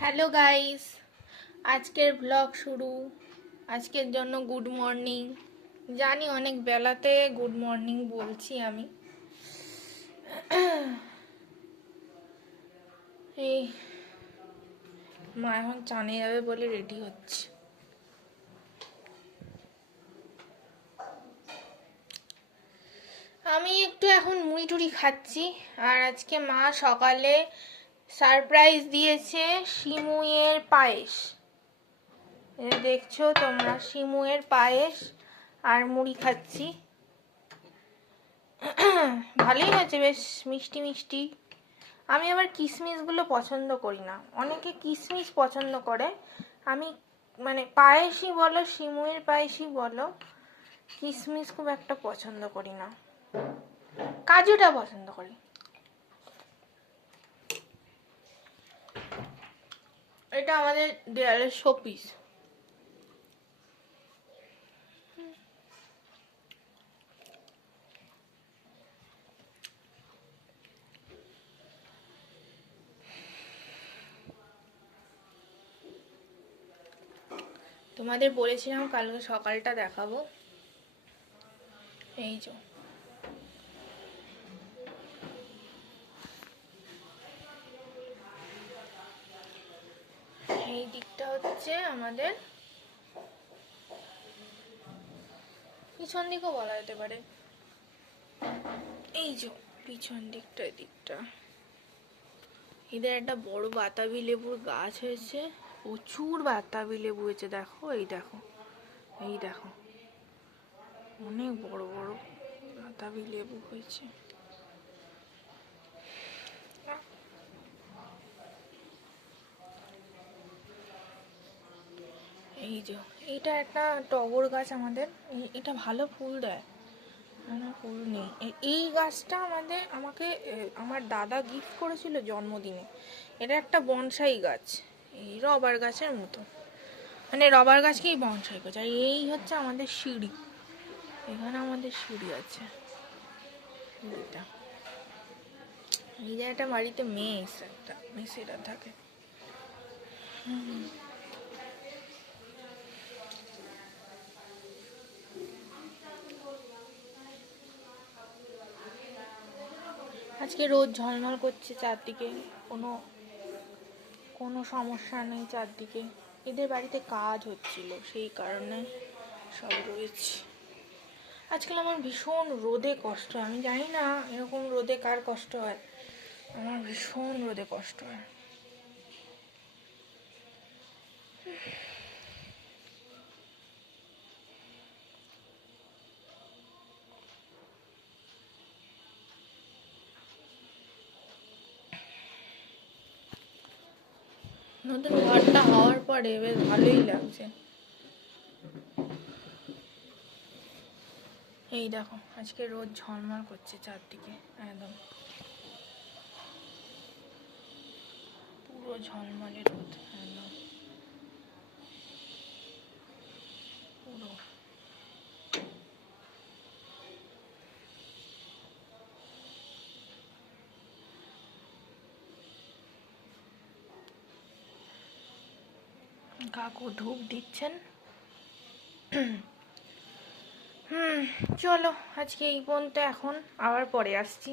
Hello guys, আজকের blog শুরু। আজকের জন্য গুড মর্নিং। জানি অনেক বেলাতে গুড মর্নিং বলছি আমি। এই মা এখন চানে যাবে বলে রেডি হচ্ছে। আমি একটু এখন মুড়ি টুড়ি খাচ্ছি। আর আজকে মা সকালে সারপ্রাইজ দিয়েছে সিমুইয়ের পায়েস। দেখছো তোমরা, সিমুইয়ের পায়েস আর মুড়ি খাচ্ছি। ভালোই হয়েছে, বেশ মিষ্টি মিষ্টি। আমি আবার কিশমিশগুলো পছন্দ করি না, অনেকে কিশমিশ পছন্দ করে। আমি মানে পায়েসই বলো, সিমুইয়ের পায়েসই বলো, কিশমিশ খুব একটা পছন্দ করি না, কাজুটা পছন্দ করি। এটা আমাদের দেয়ালের শোপিস। তোমাদের বলেছিলাম কালকে সকালটা দেখাবো। এই যে এই দিকটা হচ্ছে আমাদের পিছন দিকও বলা যেতে পারে। এই যে পিছন দিকটা, দিকটা এদের একটা বড় বাতাবি লেবুর গাছ হয়েছে, প্রচুর বাতাবি লেবু হয়েছে। দেখো, এই দেখো, এই দেখো, অনেক বড় বড় বাতাবি লেবু হয়েছে। এই যে এটা একটা টগর গাছ আমাদের, এটা ভালো ফুল দেয়, না ফুল নেই। এই গাছটা আমাকে আমার দাদা গিফট করেছিল জন্মদিনে। এটা একটা বনসাই গাছ, এই রবার গাছের মতো, মানে রবার গাছকেই বনসাই গাছ। আর এই হচ্ছে আমাদের সিঁড়ি, এখানে আমাদের সিঁড়ি আছে। এই যে একটা বাড়িতে মেসেরা থাকে। আজকে রোদ ঝলমল করছে চারদিকে, কোনো কোনো সমস্যা নেই চারদিকে। এদের বাড়িতে কাজ হচ্ছিল, সেই কারণে সব রয়েছে। আজকাল আমার ভীষণ রোদে কষ্ট হয়, আমি জানি না এরকম রোদে কার কষ্ট হয়, আমার ভীষণ রোদে কষ্ট হয়। নতুন ঘরটা হওয়ার পরে বেশ ভালোই লাগছে। এই দেখো আজকে রোদ ঝলমল করছে চারদিকে, একদম পুরো ঝলমলে রোদ, একদম পুরো। কাকু ধূপ দিচ্ছেন। চলো আজকে এই পর্যন্ত, এখন আবার পরে আসছি।